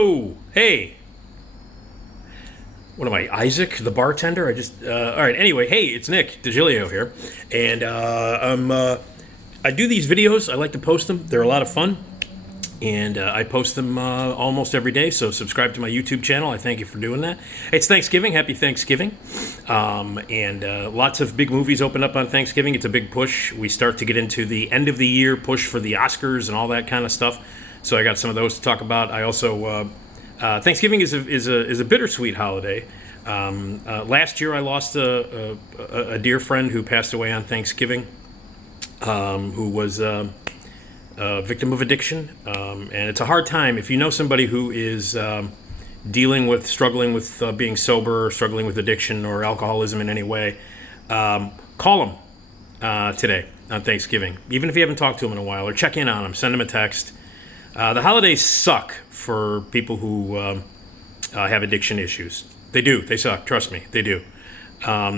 Hello. Hey. What am I, Isaac, the bartender? All right, anyway, hey, it's Nick, Digilio here. And I do these videos. I like to post them. They're a lot of fun. And I post them almost every day, so subscribe to my YouTube channel. I thank you for doing that. It's Thanksgiving. Happy Thanksgiving. And lots of big movies open up on Thanksgiving. It's a big push. We start to get into the end of the year push for the Oscars and all that kind of stuff. So I got some of those to talk about. I also... Thanksgiving is a bittersweet holiday. Last year I lost a dear friend who passed away on Thanksgiving, who was a victim of addiction, and it's a hard time if you know somebody who is struggling with being sober, or struggling with addiction or alcoholism in any way. Call them today on Thanksgiving, even if you haven't talked to them in a while, or check in on them, send them a text. The holidays suck for people who have addiction issues. They do. They suck. Trust me, they do.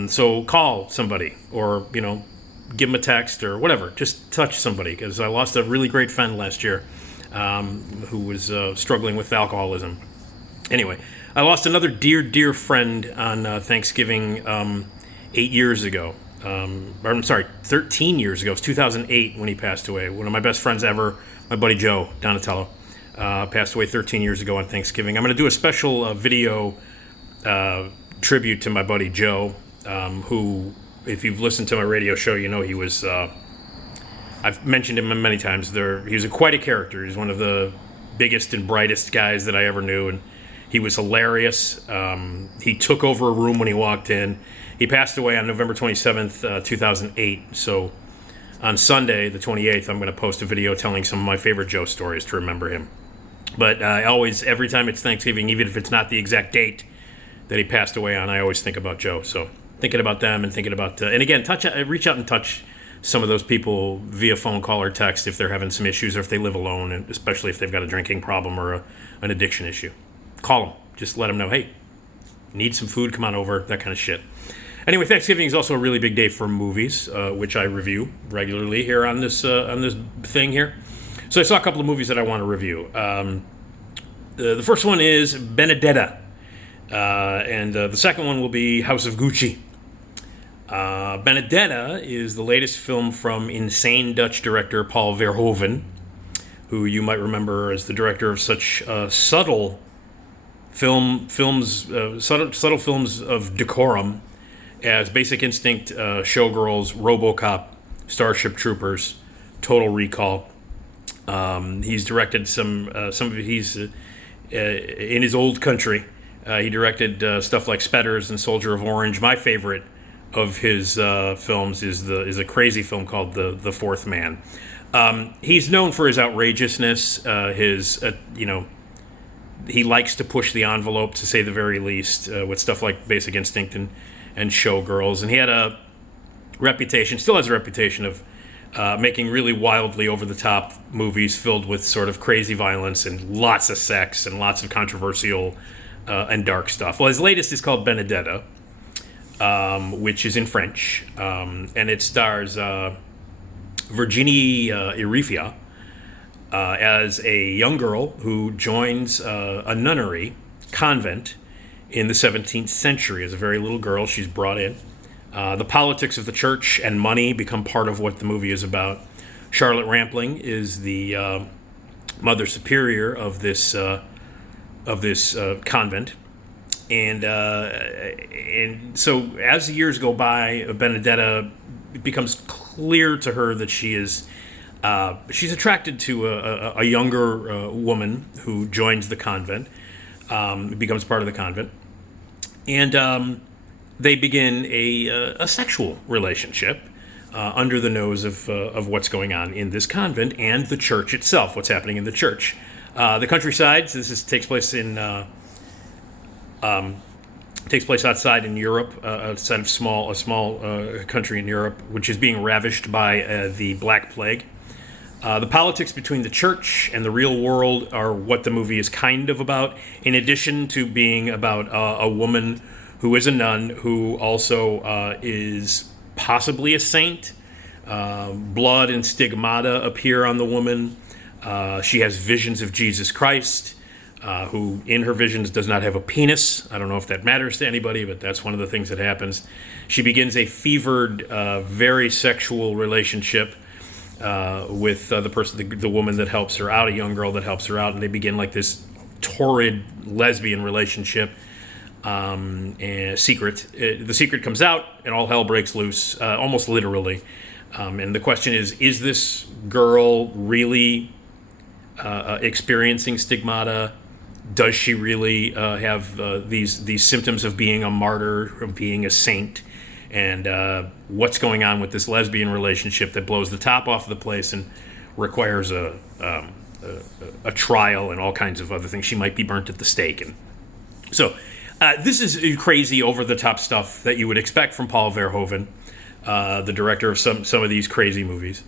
So call somebody, or give them a text or whatever. Just touch somebody, because I lost a really great friend last year who was struggling with alcoholism. Anyway, I lost another dear friend on Thanksgiving 8 years ago. I'm sorry, 13 years ago. It was 2008 when he passed away. One of my best friends ever, my buddy Joe Donatello, passed away 13 years ago on Thanksgiving. I'm going to do a special video tribute to my buddy Joe, who, if you've listened to my radio show, you know he was, I've mentioned him many times. He was quite a character. He's one of the biggest and brightest guys that I ever knew, and he was hilarious. He took over a room when he walked in. He passed away on November 27th, 2008, so on Sunday, the 28th, I'm going to post a video telling some of my favorite Joe stories to remember him. But I always, every time it's Thanksgiving, even if it's not the exact date that he passed away on, I always think about Joe. So thinking about them and thinking about, and again, reach out and touch some of those people via phone call or text if they're having some issues, or if they live alone, and especially if they've got a drinking problem or an addiction issue. Call them. Just let them know, hey, need some food, come on over, that kind of shit. Anyway, Thanksgiving is also a really big day for movies, which I review regularly here on this thing here. So I saw a couple of movies that I want to review. The first one is Benedetta, and the second one will be House of Gucci. Benedetta is the latest film from insane Dutch director Paul Verhoeven, who you might remember as the director of such subtle films of decorum as Basic Instinct, Showgirls, RoboCop, Starship Troopers, Total Recall. He's directed some of it. He's in his old country. He directed stuff like Spetters and Soldier of Orange. My favorite of his films is a crazy film called The Fourth Man. He's known for his outrageousness. He likes to push the envelope, to say the very least, with stuff like Basic Instinct and Showgirls. And he had a reputation, still has a reputation, of making really wildly over-the-top movies filled with sort of crazy violence and lots of sex and lots of controversial and dark stuff. Well, his latest is called Benedetta, which is in French, and it stars Virginie Efira as a young girl who joins a nunnery convent in the 17th century. As a very little girl, she's brought in. The politics of the church and money become part of what the movie is about. Charlotte Rampling is the Mother Superior of this convent, and so as the years go by, Benedetta, it becomes clear to her that she's attracted to a younger woman who joins the convent, becomes part of the convent, and they begin a sexual relationship under the nose of what's going on in this convent and the church itself, what's happening in the church. The countryside, takes place outside in Europe, outside of a small country in Europe, which is being ravished by the Black Plague. The politics between the church and the real world are what the movie is kind of about, in addition to being about a woman who is a nun, who also is possibly a saint. Blood and stigmata appear on the woman. She has visions of Jesus Christ. who in her visions does not have a penis. I don't know if that matters to anybody, but that's one of the things that happens. She begins a fevered, very sexual relationship with the woman that helps her out, a young girl that helps her out, and they begin like this torrid lesbian relationship. And secret. The secret comes out, and all hell breaks loose, almost literally. And the question is this girl really experiencing stigmata? Does she really have these symptoms of being a martyr, of being a saint? And what's going on with this lesbian relationship that blows the top off of the place and requires a trial and all kinds of other things? She might be burnt at the stake. And so this is crazy, over-the-top stuff that you would expect from Paul Verhoeven, the director of some of these crazy movies.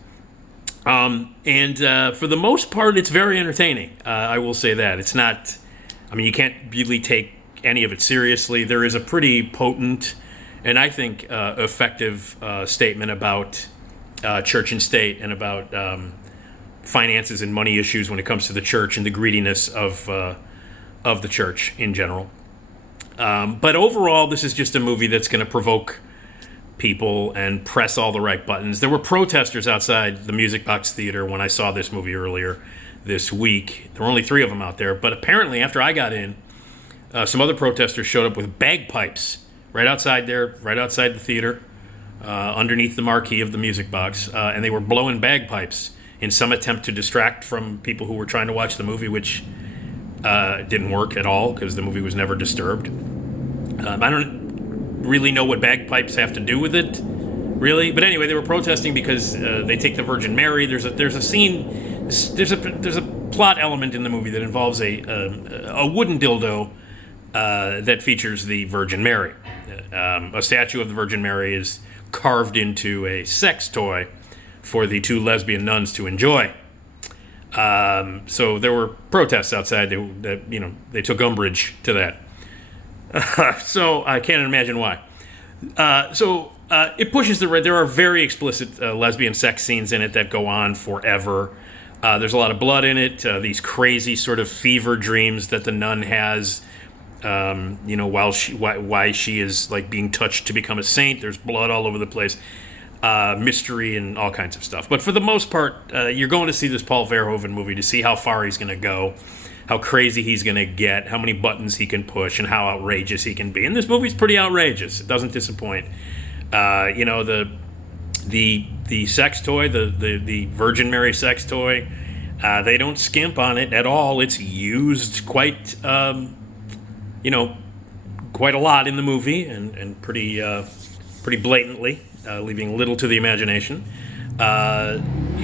And for the most part, it's very entertaining. I will say that. It's not... I mean, you can't really take any of it seriously. There is a pretty potent and I think effective statement about church and state and about finances and money issues when it comes to the church and the greediness of the church in general. But overall, this is just a movie that's going to provoke people and press all the right buttons. There were protesters outside the Music Box Theater when I saw this movie earlier this week. There were only 3 of them out there, but apparently after I got in, some other protesters showed up with bagpipes right outside the theater, underneath the marquee of the Music Box, and they were blowing bagpipes in some attempt to distract from people who were trying to watch the movie, which didn't work at all because the movie was never disturbed. I don't really know what bagpipes have to do with it, really, but anyway, they were protesting because they take the Virgin Mary. There's a scene, there's a plot element in the movie that involves a wooden dildo that features the Virgin Mary. A statue of the Virgin Mary is carved into a sex toy for the 2 lesbian nuns to enjoy. So there were protests outside that they took umbrage to that. So I can't imagine why. It pushes there are very explicit lesbian sex scenes in it that go on forever. There's a lot of blood in it. These crazy sort of fever dreams that the nun has, while she is like being touched to become a saint. There's blood all over the place, mystery and all kinds of stuff. But for the most part, you're going to see this Paul Verhoeven movie to see how far he's going to go, how crazy he's going to get, how many buttons he can push, and how outrageous he can be. And this movie's pretty outrageous. It doesn't disappoint. The sex toy, the Virgin Mary sex toy, they don't skimp on it at all. It's used quite quite a lot in the movie and pretty blatantly, leaving little to the imagination.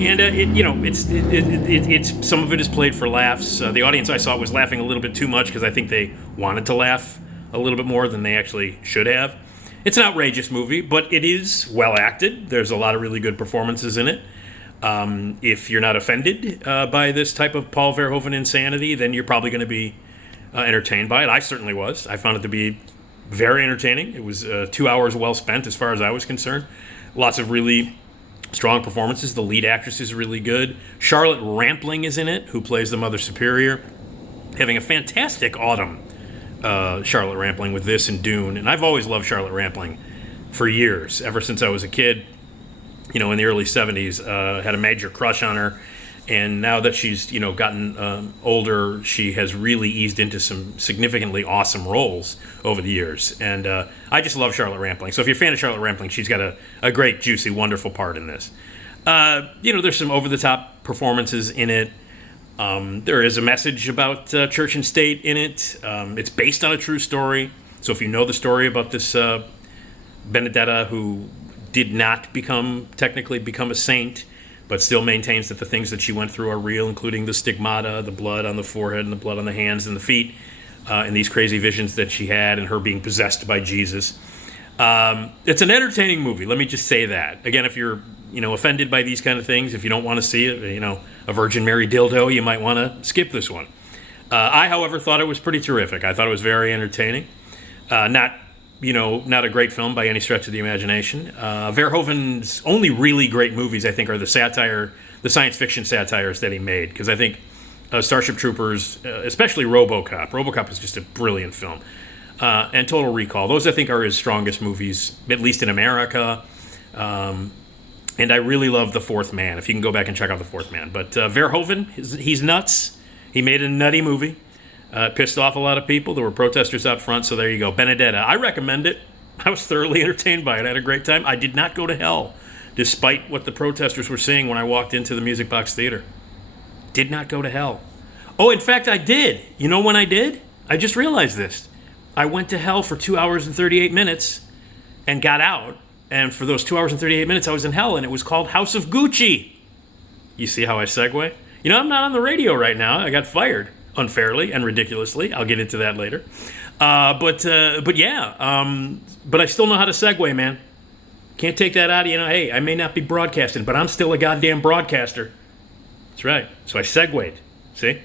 It's some of it is played for laughs. The audience I saw was laughing a little bit too much because I think they wanted to laugh a little bit more than they actually should have. It's an outrageous movie, but it is well acted. There's a lot of really good performances in it. If you're not offended by this type of Paul Verhoeven insanity, then you're probably going to be entertained by it. I certainly was. I found it to be very entertaining. It was 2 hours well spent as far as I was concerned. Lots of really strong performances. The lead actress is really good. Charlotte Rampling is in it, who plays the Mother Superior, having a fantastic autumn. Charlotte Rampling with this and Dune. And I've always loved Charlotte Rampling for years, ever since I was a kid, in the early 70s. Had a major crush on her. And now that she's, gotten older, she has really eased into some significantly awesome roles over the years. And I just love Charlotte Rampling. So if you're a fan of Charlotte Rampling, she's got a great, juicy, wonderful part in this. There's some over-the-top performances in it. There is a message about church and state in it. It's based on a true story. So if you know the story about this Benedetta, who did not technically become a saint, but still maintains that the things that she went through are real, including the stigmata, the blood on the forehead and the blood on the hands and the feet, and these crazy visions that she had, and her being possessed by Jesus. It's an entertaining movie, let me just say that. Again, if you're offended by these kind of things, if you don't want to see it, a Virgin Mary dildo, you might want to skip this one. I, however, thought it was pretty terrific. I thought it was very entertaining. Not a great film by any stretch of the imagination. Verhoeven's only really great movies, I think, are the science fiction satires that he made, because I think Starship Troopers, especially RoboCop. RoboCop is just a brilliant film. And Total Recall. Those, I think, are his strongest movies, at least in America. And I really love The Fourth Man, if you can go back and check out The Fourth Man. But Verhoeven, he's nuts. He made a nutty movie. Pissed off a lot of people. There were protesters out front, so there you go. Benedetta. I recommend it. I was thoroughly entertained by it. I had a great time. I did not go to hell, despite what the protesters were saying when I walked into the Music Box Theater. Did not go to hell. Oh, in fact, I did. You know when I did? I just realized this. I went to hell for 2 hours and 38 minutes and got out. And for those 2 hours and 38 minutes, I was in hell, and it was called House of Gucci. You see how I segue? You know, I'm not on the radio right now. I got fired unfairly and ridiculously. I'll get into that later. But I still know how to segue, man. Can't take that out of you. Know, hey, I may not be broadcasting, but I'm still a goddamn broadcaster. That's right. So I segued. See?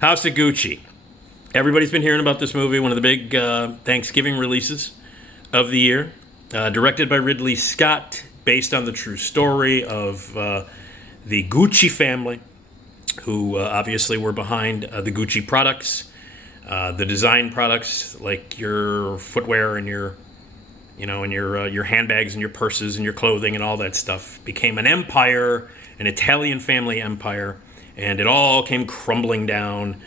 House of Gucci. Everybody's been hearing about this movie, one of the big Thanksgiving releases of the year. Directed by Ridley Scott, based on the true story of the Gucci family, who obviously were behind the Gucci products, the design products like your footwear and your handbags and your purses and your clothing and all that stuff. Became an empire, an Italian family empire, and it all came crumbling down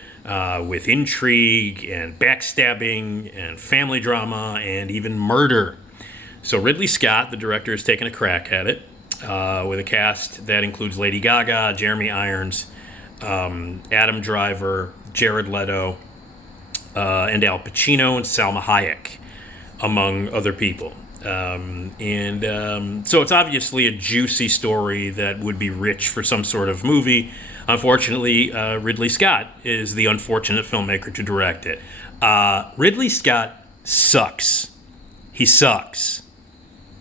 with intrigue and backstabbing and family drama and even murder. So Ridley Scott, the director, has taken a crack at it with a cast that includes Lady Gaga, Jeremy Irons, Adam Driver, Jared Leto, and Al Pacino and Salma Hayek, among other people. So it's obviously a juicy story that would be rich for some sort of movie. Unfortunately, Ridley Scott is the unfortunate filmmaker to direct it. Ridley Scott sucks. He sucks.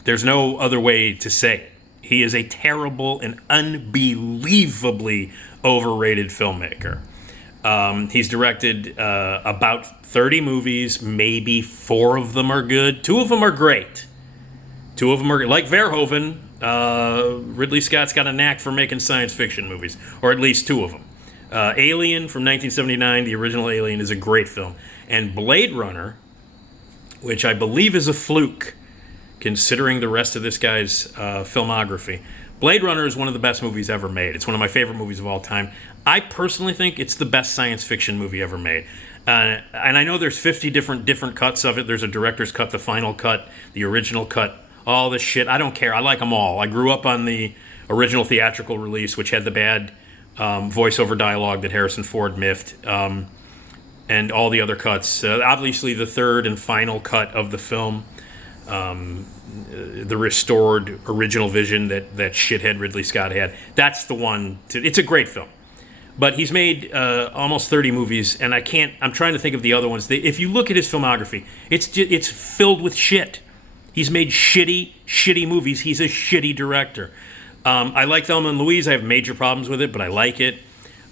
There's no other way to say it. He is a terrible and unbelievably overrated filmmaker. He's directed about 30 movies. Maybe 4 of them are good. 2 of them are great. 2 of them are like Verhoeven. Ridley Scott's got a knack for making science fiction movies, or at least 2 of them. Alien from 1979, the original Alien, is a great film. And Blade Runner, which I believe is a fluke, considering the rest of this guy's filmography. Blade Runner is one of the best movies ever made. It's one of my favorite movies of all time. I personally think it's the best science fiction movie ever made. And I know there's 50 different cuts of it. There's a director's cut, the final cut, the original cut, all this shit. I don't care. I like them all. I grew up on the original theatrical release, which had the bad voiceover dialogue that Harrison Ford miffed, and all the other cuts. Obviously, the third and final cut of the film, the restored original vision that shithead Ridley Scott had. That's the one. It's a great film. But he's made almost 30 movies, and I'm trying to think of the other ones. If you look at his filmography, it's filled with shit. He's made shitty movies. He's a shitty director. I like Thelma and Louise. I have major problems with it, but I like it.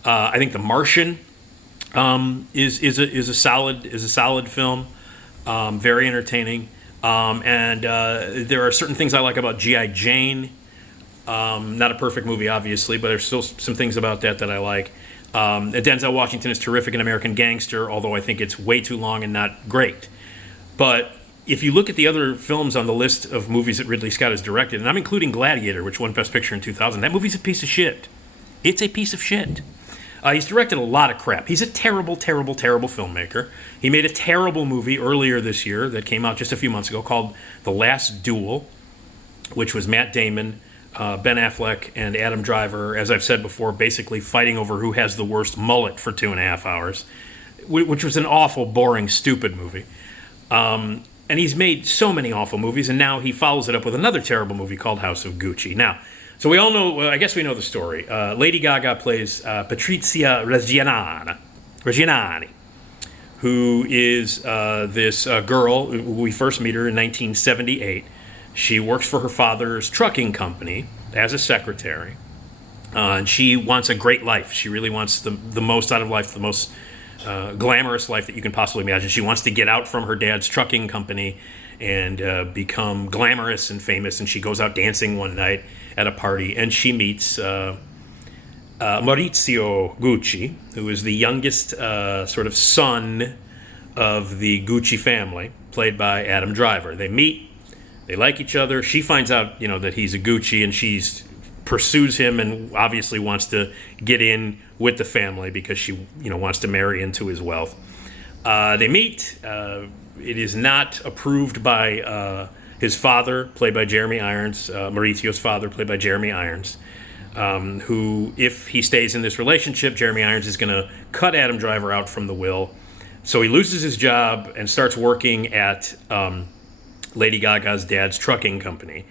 I think The Martian is a solid film, very entertaining. And there are certain things I like about G.I. Jane. Not a perfect movie, obviously, but there's still some things about that I like. Denzel Washington is terrific in American Gangster, although I think it's way too long and not great. But if you look at the other films on the list of movies that Ridley Scott has directed, and I'm including Gladiator, which won Best Picture in 2000, that movie's a piece of shit. It's a piece of shit. He's directed a lot of crap. He's a terrible, terrible, terrible filmmaker. He made a terrible movie earlier this year that came out just a few months ago called The Last Duel, which was Matt Damon, Ben Affleck, and Adam Driver, as I've said before, basically fighting over who has the worst mullet for 2.5 hours, which was an awful, boring, stupid movie. And he's made so many awful movies, and now he follows it up with another terrible movie called House of Gucci. Now, so we all know, well, I guess we know the story. Lady Gaga plays Patrizia Reggiani, who is this girl. We first meet her in 1978. She works for her father's trucking company as a secretary. And she wants a great life. She really wants the most out of life, the most glamorous life that you can possibly imagine. She wants to get out from her dad's trucking company and become glamorous and famous. And she goes out dancing one night at a party, and she meets Maurizio Gucci, who is the youngest sort of son of the Gucci family, played by Adam Driver. They meet, they like each other. She finds out, that he's a Gucci, and she pursues him and obviously wants to get in with the family because she, wants to marry into his wealth. They meet. It is not approved by his father, played by Jeremy Irons, Maurizio's father, played by Jeremy Irons, who, if he stays in this relationship, Jeremy Irons is going to cut Adam Driver out from the will. So he loses his job and starts working at Lady Gaga's dad's trucking company.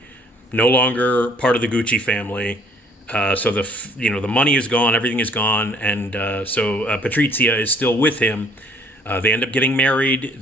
No longer part of the Gucci family. So the money is gone, everything is gone, and so Patrizia is still with him. They end up getting married.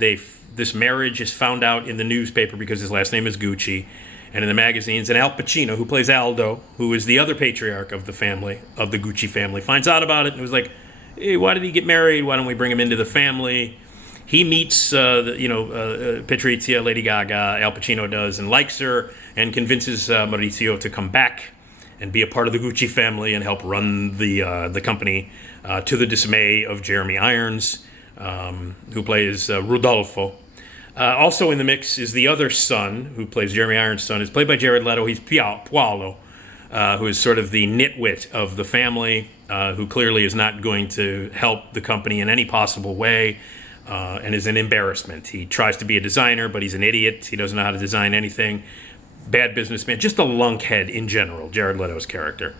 This marriage is found out in the newspaper because his last name is Gucci, and in the magazines. And Al Pacino, who plays Aldo, who is the other patriarch of the family, of the Gucci family, finds out about it and was like, "Hey, why did he get married? Why don't we bring him into the family?" He meets, Patrizia, Lady Gaga, Al Pacino does, and likes her, and convinces Maurizio to come back and be a part of the Gucci family and help run the company, to the dismay of Jeremy Irons, who plays Rodolfo. Also in the mix is the other son, who plays Jeremy Irons' son. Is played by Jared Leto. He's Paolo, who is sort of the nitwit of the family, who clearly is not going to help the company in any possible way, and is an embarrassment. He tries to be a designer, but he's an idiot. He doesn't know how to design anything. Bad businessman, just a lunkhead in general, Jared Leto's character.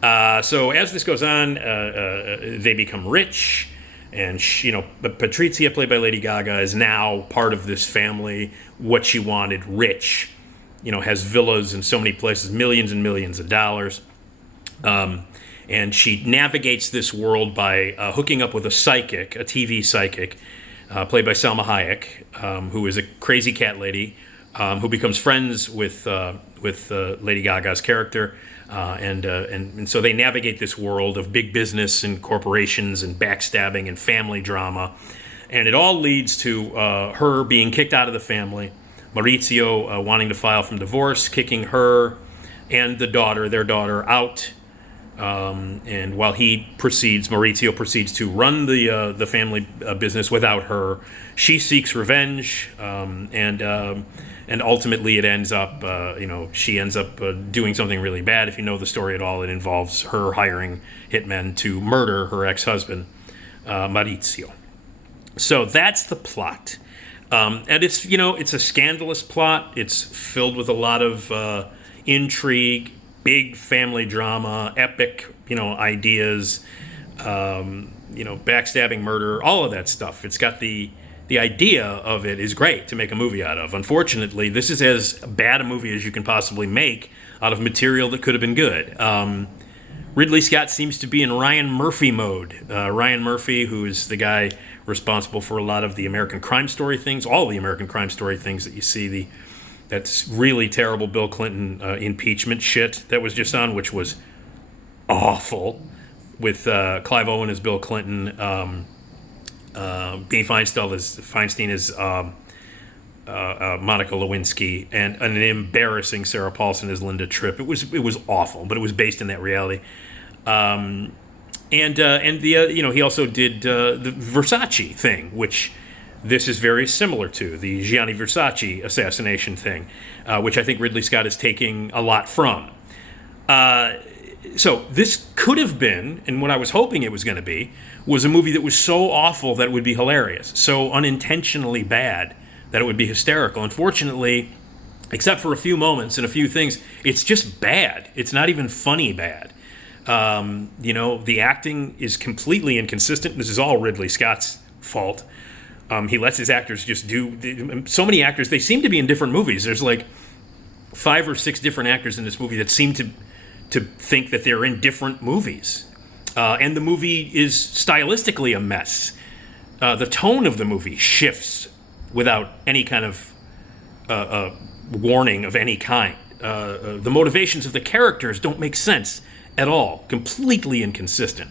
So as this goes on, they become rich. And Patrizia, played by Lady Gaga, is now part of this family. What she wanted, rich, has villas in so many places, millions and millions of dollars. And she navigates this world by hooking up with a psychic, a TV psychic, played by Salma Hayek, who is a crazy cat lady, who becomes friends with Lady Gaga's character. And so they navigate this world of big business and corporations and backstabbing and family drama. And it all leads to her being kicked out of the family, Maurizio wanting to file for divorce, kicking her and their daughter out. And while Maurizio proceeds to run the family business without her, she seeks revenge, and ultimately it ends up, she ends up doing something really bad. If you know the story at all, it involves her hiring hitmen to murder her ex-husband, Maurizio. So that's the plot. And it's a scandalous plot. It's filled with a lot of intrigue, big family drama, epic, ideas, backstabbing, murder, all of that stuff. It's got the idea of it is great to make a movie out of. Unfortunately, this is as bad a movie as you can possibly make out of material that could have been good. Ridley Scott seems to be in Ryan Murphy mode. Ryan Murphy, who is the guy responsible for a lot of the American Crime Story things, all the American Crime Story things that you see, that's really terrible Bill Clinton impeachment shit that was just on, which was awful, with Clive Owen as Bill Clinton, Beanie Feinstein as Monica Lewinsky, and an embarrassing Sarah Paulson as Linda Tripp. It was awful, but it was based in that reality. And he also did the Versace thing, which this is very similar to, the Gianni Versace assassination thing, which I think Ridley Scott is taking a lot from. So this could have been, and what I was hoping it was going to be, was a movie that was so awful that it would be hilarious, so unintentionally bad that it would be hysterical. Unfortunately, except for a few moments and a few things, it's just bad. It's not even funny bad. The acting is completely inconsistent. This is all Ridley Scott's fault. He lets his actors just do... So many actors, they seem to be in different movies. There's like 5 or 6 different actors in this movie that seem to think that they're in different movies. And the movie is stylistically a mess. The tone of the movie shifts without any kind of warning of any kind. The motivations of the characters don't make sense at all. Completely inconsistent.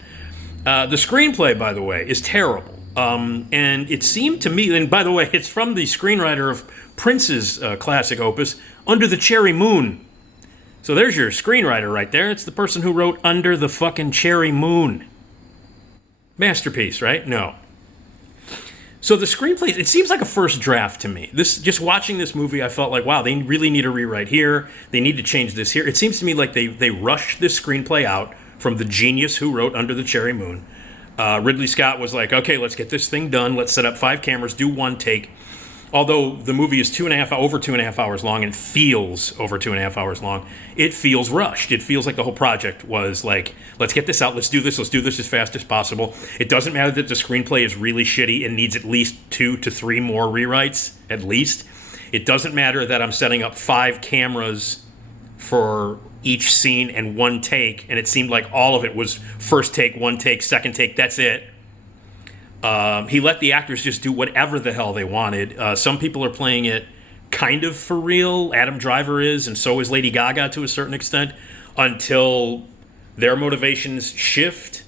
The screenplay, by the way, is terrible. And it seemed to me, and by the way, it's from the screenwriter of Prince's classic opus, Under the Cherry Moon. So there's your screenwriter right there. It's the person who wrote Under the Fucking Cherry Moon. Masterpiece, right? No. So the screenplay, it seems like a first draft to me. Just watching this movie, I felt like, wow, they really need a rewrite here. They need to change this here. It seems to me like they rushed this screenplay out from the genius who wrote Under the Cherry Moon. Ridley Scott was like, okay, let's get this thing done. Let's set up 5 cameras, do one take. Although the movie is over 2.5 hours long and feels over 2.5 hours long, it feels rushed. It feels like the whole project was like, let's get this out, let's do this as fast as possible. It doesn't matter that the screenplay is really shitty and needs at least 2 to 3 more rewrites, at least. It doesn't matter that I'm setting up 5 cameras for each scene and one take, and it seemed like all of it was first take, one take, second take, that's it. He let the actors just do whatever the hell they wanted. Some people are playing it kind of for real. Adam Driver is, and so is Lady Gaga to a certain extent, until their motivations shift.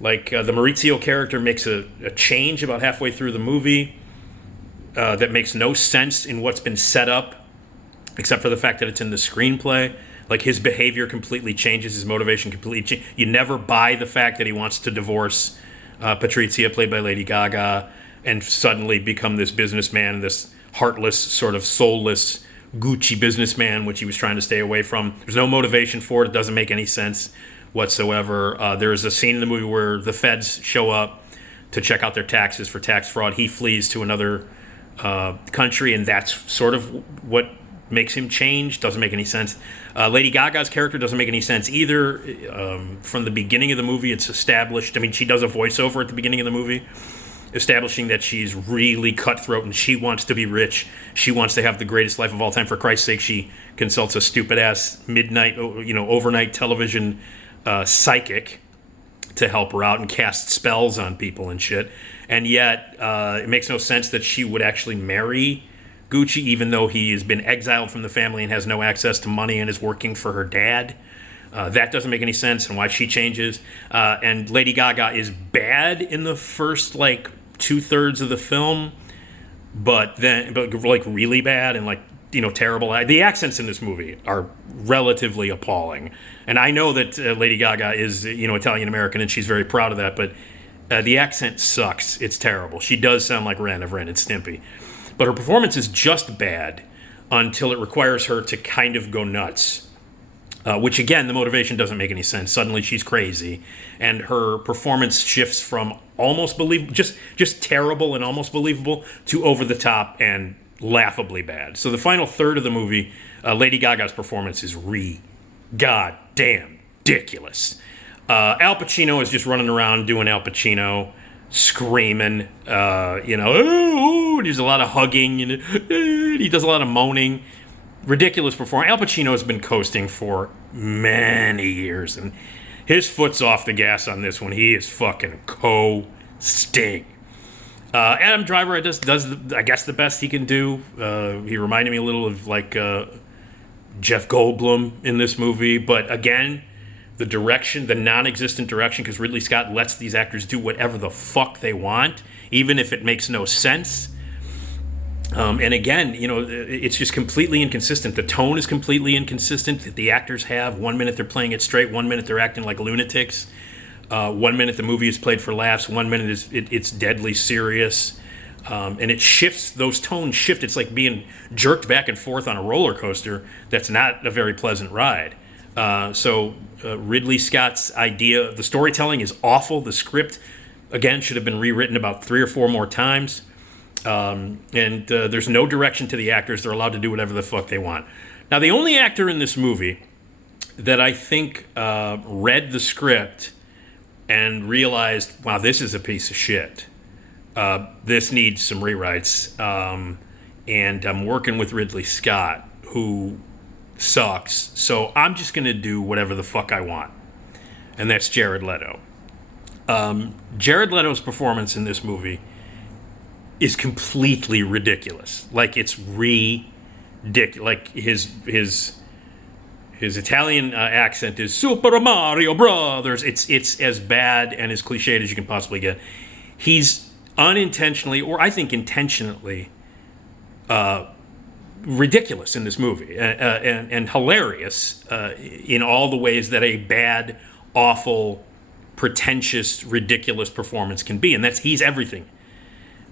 Like the Maurizio character makes a change about halfway through the movie that makes no sense in what's been set up, except for the fact that it's in the screenplay. Like his behavior completely changes, his motivation completely changes. You never buy the fact that he wants to divorce Patrizia, played by Lady Gaga, and suddenly become this businessman, this heartless, sort of soulless Gucci businessman, which he was trying to stay away from. There's no motivation for it. It doesn't make any sense whatsoever. There is a scene in the movie where the feds show up to check out their taxes for tax fraud. He flees to another country, and that's sort of what makes him change. Doesn't make any sense. Lady Gaga's character doesn't make any sense either. From the beginning of the movie, it's established. I mean, she does a voiceover at the beginning of the movie, establishing that she's really cutthroat and she wants to be rich. She wants to have the greatest life of all time. For Christ's sake, she consults a stupid-ass overnight television psychic to help her out and cast spells on people and shit. And yet, it makes no sense that she would actually marry Gucci, even though he has been exiled from the family and has no access to money and is working for her dad. That doesn't make any sense, and why she changes. And Lady Gaga is bad in the first, 2/3 of the film, but really bad and terrible. The accents in this movie are relatively appalling. And I know that Lady Gaga is, Italian-American, and she's very proud of that, but the accent sucks. It's terrible. She does sound like Ren of Ren and Stimpy. But her performance is just bad until it requires her to kind of go nuts. Which, again, the motivation doesn't make any sense. Suddenly she's crazy. And her performance shifts from almost believable, just terrible and almost believable, to over the top and laughably bad. So the final third of the movie, Lady Gaga's performance is goddamn ridiculous. Al Pacino is just running around doing Al Pacino, screaming, there's a lot of hugging, he does a lot of moaning. Ridiculous performance. Al Pacino has been coasting for many years, and his foot's off the gas on this one. He is fucking coasting. Adam Driver does I guess the best he can do. He reminded me a little of Jeff Goldblum in this movie, but again, the direction, the non-existent direction, because Ridley Scott lets these actors do whatever the fuck they want, even if it makes no sense. And again, it's just completely inconsistent. The tone is completely inconsistent that the actors have. 1 minute they're playing it straight, 1 minute they're acting like lunatics. 1 minute the movie is played for laughs, 1 minute it's deadly serious. And it shifts, those tones shift. It's like being jerked back and forth on a roller coaster. That's not a very pleasant ride. So Ridley Scott's idea, the storytelling is awful. The script, again, should have been rewritten about 3 or 4 more times. And there's no direction to the actors. They're allowed to do whatever the fuck they want. Now, the only actor in this movie that I think read the script and realized, wow, this is a piece of shit. This needs some rewrites. And I'm working with Ridley Scott, who sucks. So I'm just going to do whatever the fuck I want. And that's Jared Leto. Jared Leto's performance in this movie is completely ridiculous. It's ridiculous. His Italian accent is Super Mario Brothers. It's as bad and as cliched as you can possibly get. He's unintentionally, or I think intentionally, ridiculous in this movie, and hilarious in all the ways that a bad, awful, pretentious, ridiculous performance can be. And he's everything.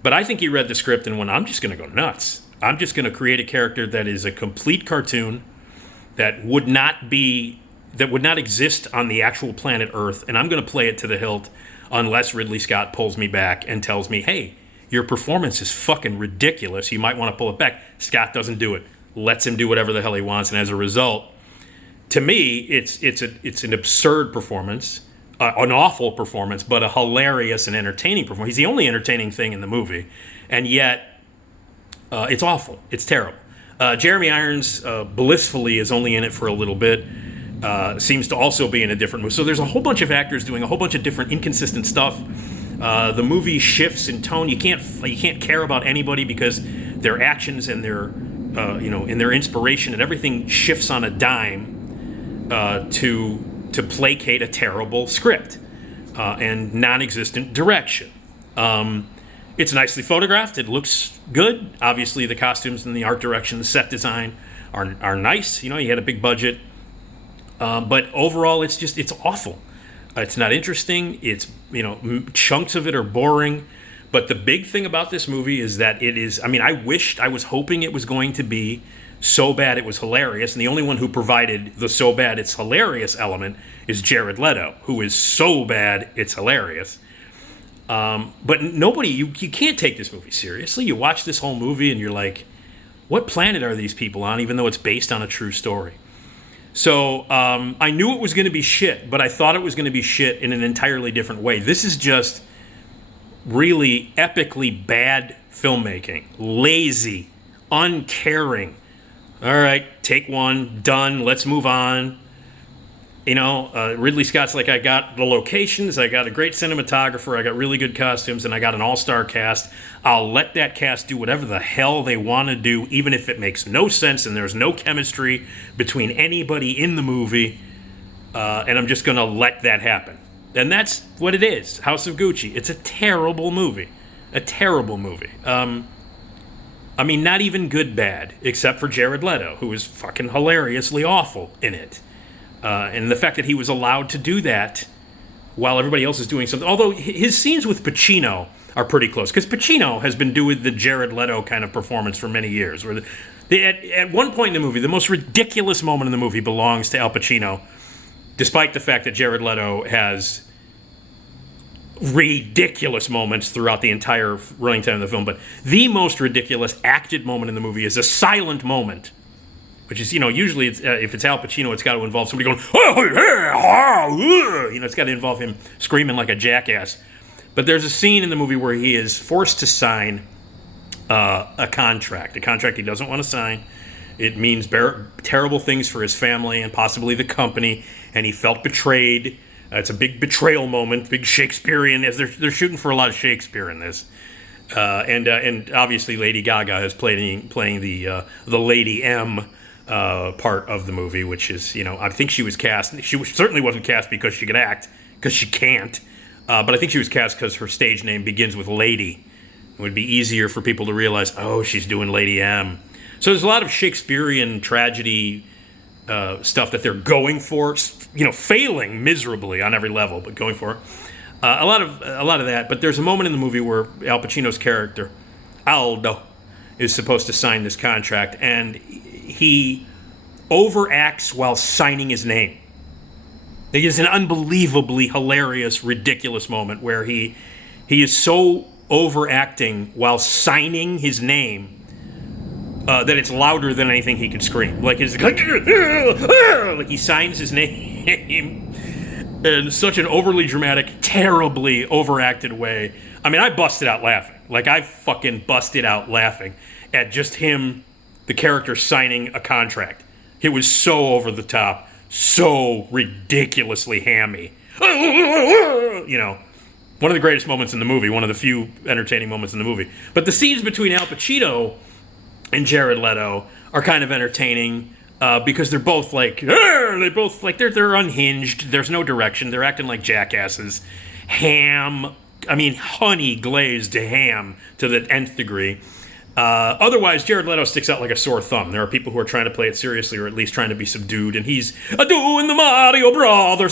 But I think he read the script and went, I'm just going to go nuts. I'm just going to create a character that is a complete cartoon that would not exist on the actual planet Earth, and I'm going to play it to the hilt unless Ridley Scott pulls me back and tells me, hey, your performance is fucking ridiculous. You might want to pull it back. Scott doesn't do it. Lets him do whatever the hell he wants, and as a result, to me, it's an absurd performance, an awful performance, but a hilarious and entertaining performance. He's the only entertaining thing in the movie, and yet it's awful. It's terrible. Jeremy Irons blissfully is only in it for a little bit. Seems to also be in a different movie. So there's a whole bunch of actors doing a whole bunch of different inconsistent stuff. The movie shifts in tone. You can't care about anybody because their actions and their and their inspiration and everything shifts on a dime to placate a terrible script and non-existent direction. It's nicely photographed. It looks good. Obviously, the costumes and the art direction, the set design are nice. You had a big budget. But overall, it's awful. It's not interesting. It's, chunks of it are boring. But the big thing about this movie is that I was hoping it was going to be so bad it was hilarious. And the only one who provided the so bad it's hilarious element is Jared Leto, who is so bad it's hilarious. But nobody, you can't take this movie seriously. You watch this whole movie and you're like, what planet are these people on, even though it's based on a true story? So I knew it was going to be shit, but I thought it was going to be shit in an entirely different way. This is just really epically bad filmmaking. Lazy, uncaring. All right, take one, done, let's move on. Ridley Scott's like, I got the locations, I got a great cinematographer, I got really good costumes, and I got an all-star cast. I'll let that cast do whatever the hell they want to do, even if it makes no sense and there's no chemistry between anybody in the movie, and I'm just going to let that happen. And that's what it is, House of Gucci. It's a terrible movie. A terrible movie. Not even good bad, except for Jared Leto, who is fucking hilariously awful in it. And the fact that he was allowed to do that while everybody else is doing something. Although his scenes with Pacino are pretty close, because Pacino has been doing the Jared Leto kind of performance for many years. Where at one point in the movie, the most ridiculous moment in the movie belongs to Al Pacino, despite the fact that Jared Leto has ridiculous moments throughout the entire running time of the film. But the most ridiculous acted moment in the movie is a silent moment, which is, usually if it's Al Pacino, it's got to involve somebody going, it's got to involve him screaming like a jackass. But there's a scene in the movie where he is forced to sign a contract he doesn't want to sign. It means terrible things for his family and possibly the company, and he felt betrayed. It's a big betrayal moment, big Shakespearean, as they're shooting for a lot of Shakespeare in this. And obviously Lady Gaga is playing the Lady M part of the movie, which is, I think she was cast. She certainly wasn't cast because she could act, because she can't. But I think she was cast because her stage name begins with Lady. It would be easier for people to realize, oh, she's doing Lady M. So there's a lot of Shakespearean tragedy stuff that they're going for, failing miserably on every level, but going for it. A lot of that. But there's a moment in the movie where Al Pacino's character, Aldo, is supposed to sign this contract, and he overacts while signing his name. It is an unbelievably hilarious, ridiculous moment where he is so overacting while signing his name that it's louder than anything he could scream. Like he signs his name in such an overly dramatic, terribly overacted way. I busted out laughing. Like, I fucking busted out laughing at just him, the character, signing a contract. It was so over the top, so ridiculously hammy. One of the greatest moments in the movie, one of the few entertaining moments in the movie. But the scenes between Al Pacino and Jared Leto are kind of entertaining because they're both they're unhinged. There's no direction. They're acting like jackasses. Honey glazed ham to the nth degree. Otherwise, Jared Leto sticks out like a sore thumb. There are people who are trying to play it seriously, or at least trying to be subdued, and he's doing the Mario Brothers.